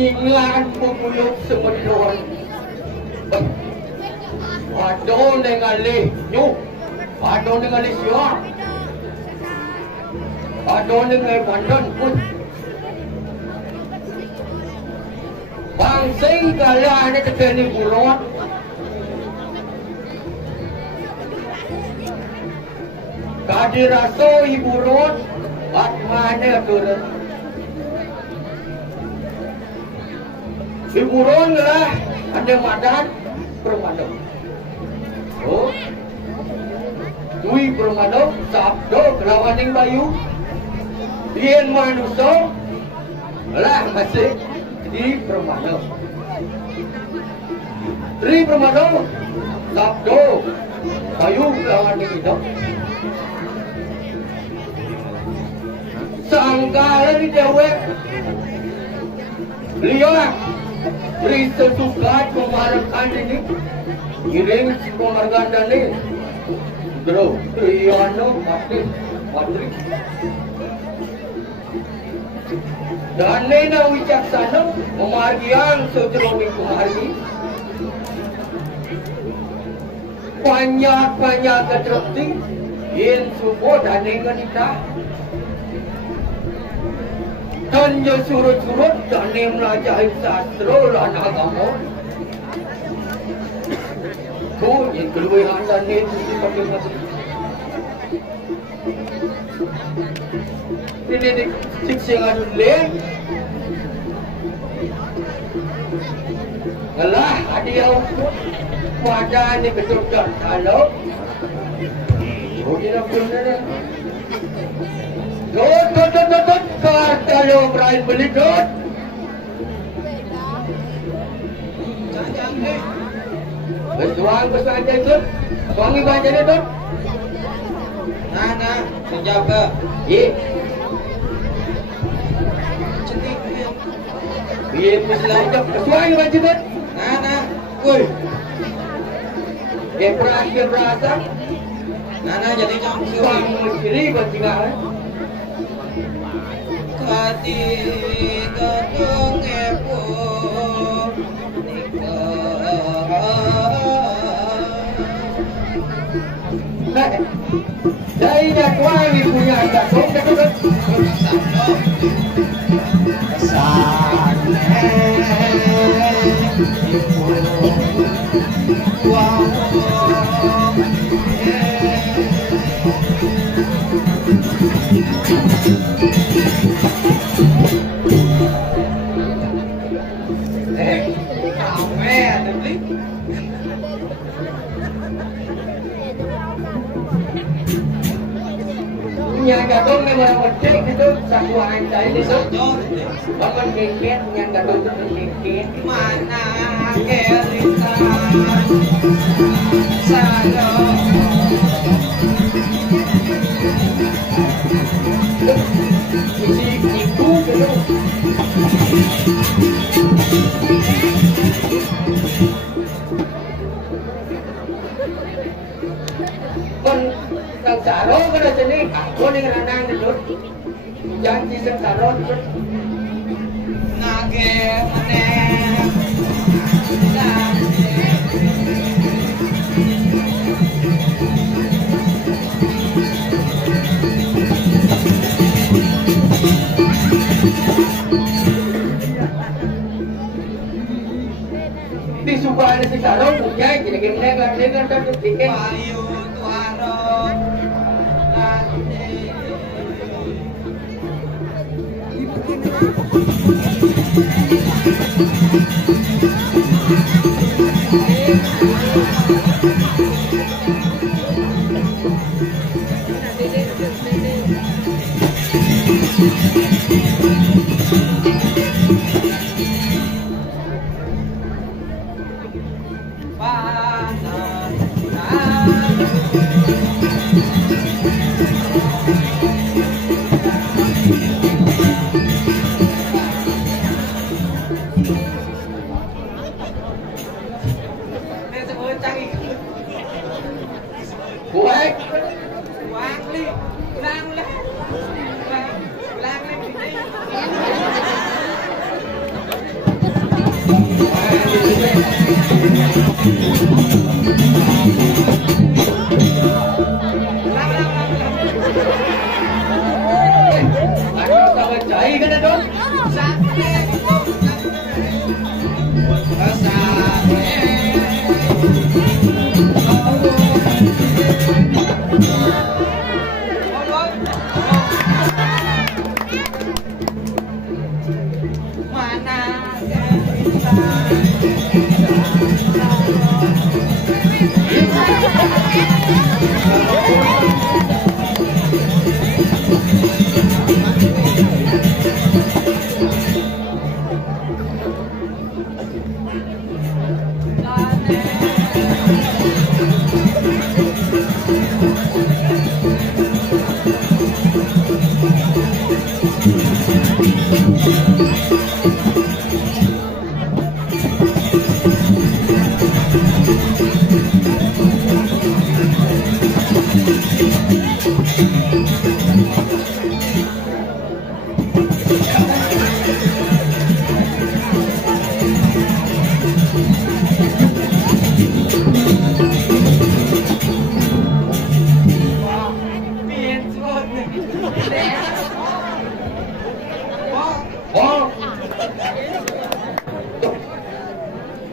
Nyinglan pumulog semedon. Aduh nengalih nyuk. Aduh nengalih siap. Aduh nengalih pandan pun. Bangsing kala ni keteni buron. Kadi raso ibu ron. Bat mana turun. Ibu ron lah ada madan permado. Oh, dui permado sabdo kelawaning bayu. Ien manusia lah masih di permado. Tri permado sabdo bayu kelawaning itu. Sangkala di dewek lihat beri sesukat pemarakan ini kirim penghargaan ini bro Triyono Patri dan nena wicaksana memargian sejeromi kumargi banyak keterti in subuh dan nenganita dan je surut-surut dan ni melajari sastra dan agama. Tu yang keluaran dan ni seperti macam ini siksingan le. Alah, adia pada ni betul tak kalau. Oh, dia benar. Dot, kalau Brian beli dot. Berjuang bersama itu, suami banyak dot. Nah, menjaga. Iya Muslim jam kesuai baca tu. Nah, woi. Berasa. Nah, jadi jam Suang ciri baca Kati gedung epo Dari dah kuai punya agak dong dekat. Nhà gà tôm này là một chiếc thì tôi sạc hoài đấy thì tôi có con kê két nhà gà tôm tôi kê két mà na kê linh ta sa lo chỉ cú cái đâu con đang xả rốt cái đó cho nên con đi là đang được jangan chỉ xả rốt na kê ne di suka ada si xả rốt cũng chạy chỉ là cái này là nên là cái ticket Ayu tuaro Kuat. Wang li, lang lên thì Aku tahu cai kan ada.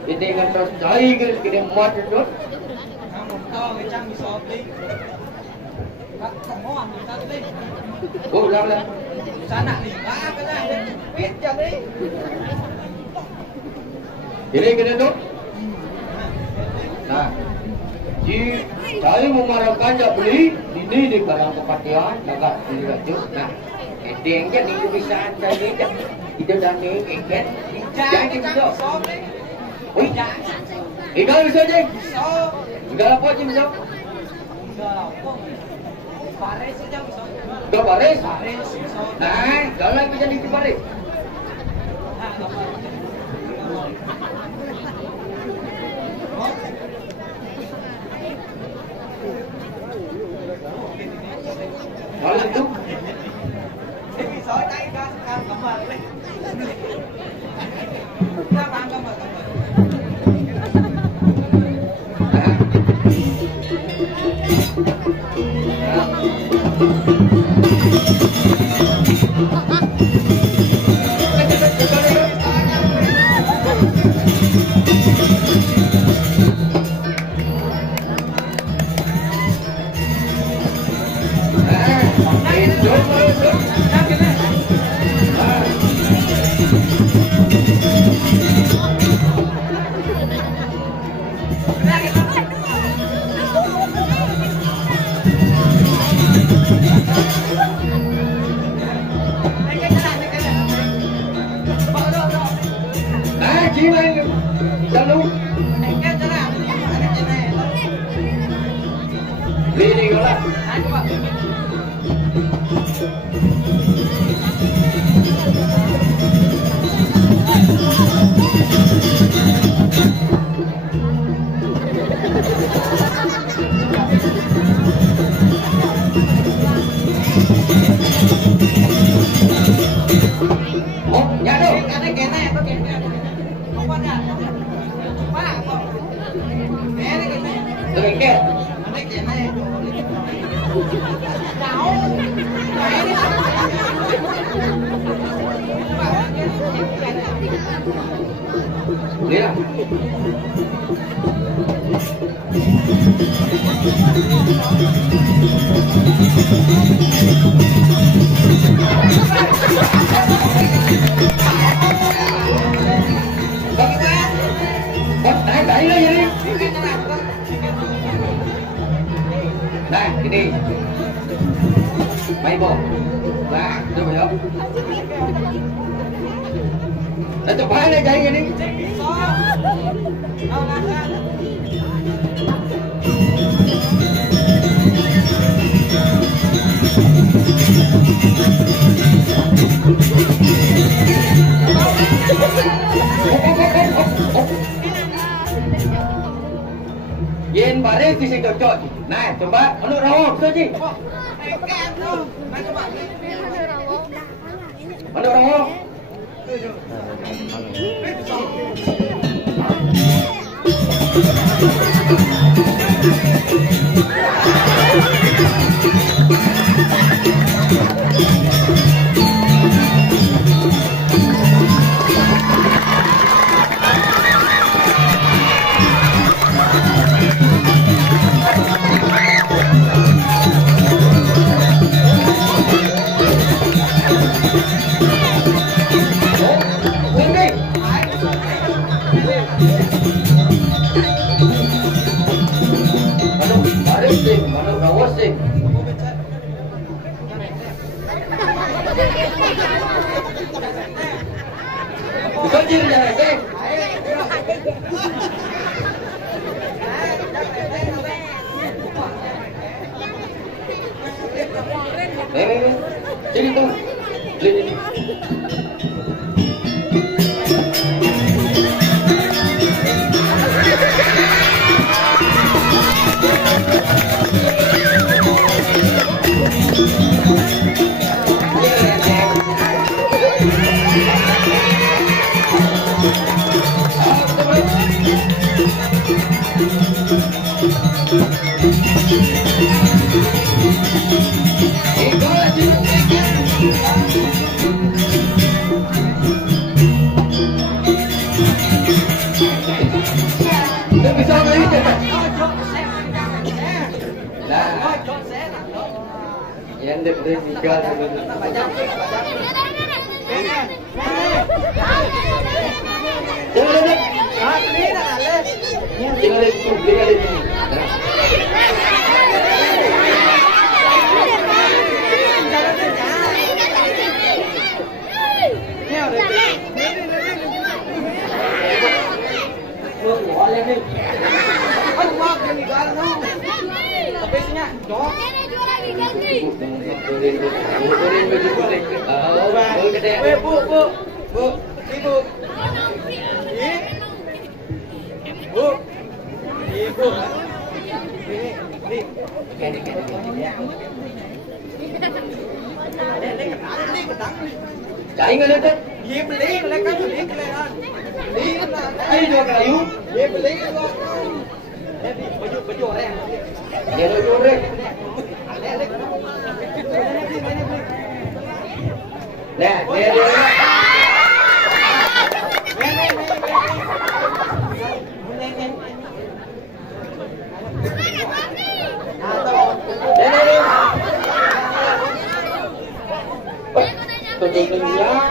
Ini kan terus cai kan kita muat itu. Oh, lah. Sana ni, cái này biết cho đi. Ini kita tu. Nah, saya memarahkan tak beli ini di barang kepatian agak diraju. Nah, ini kan itu bisa cari jam itu dan ini kan jangan kita. Ui, itu bisa je. Enggak apa je bisa. Baris saja bisa. Dua baris. Baris bisa. Nah, kalau bisa di baris. Nah, Kalau itu Soi tay kan kamar. Kamar kamar. Đây, cái đi. Bay bộ. Là, được rồi không? Để chụp hai đây chạy đi. Yen bare di sini cocok. Nah, coba anu rawon saja. Anu rawon. Jadi tuh, ini. Yang dia tinggal Chạy ngay lên đấy. Gì beli lấy cái beli cái này beli là Ai được là yếu. gì beli lo em đi baju đây Để nó vô đây. Nè, nè, nè. Tôi đi đừng nhá.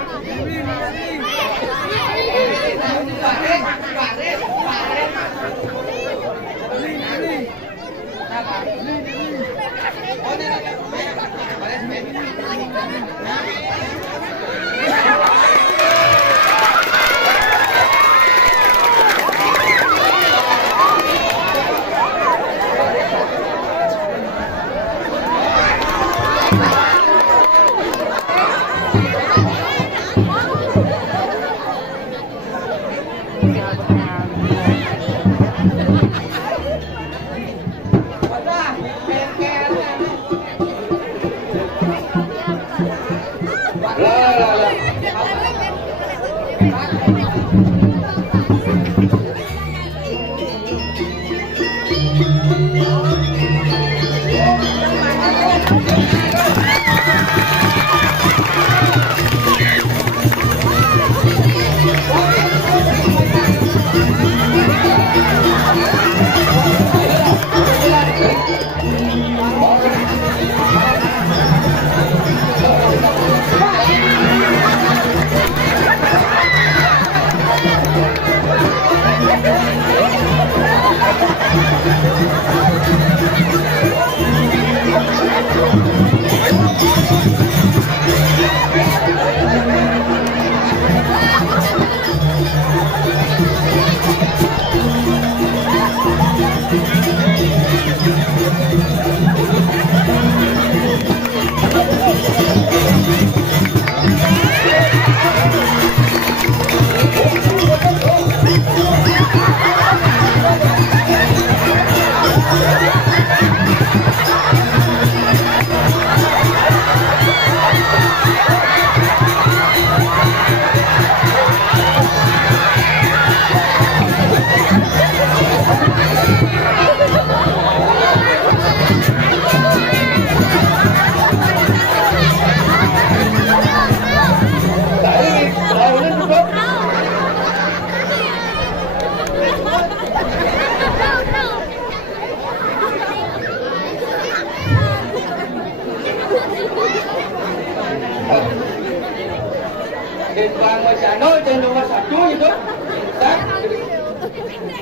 Và ngoài xã nói trên đường xã chúa như đó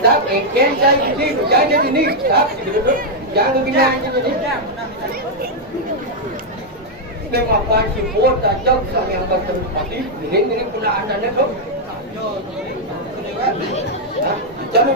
đáp em kén trái đi trái trên đi đáp giá được cái nhà cho đi nhưng mà quan chỉ muốn ta chốc sang yang betul pasti ini pun ada nih tuh jangan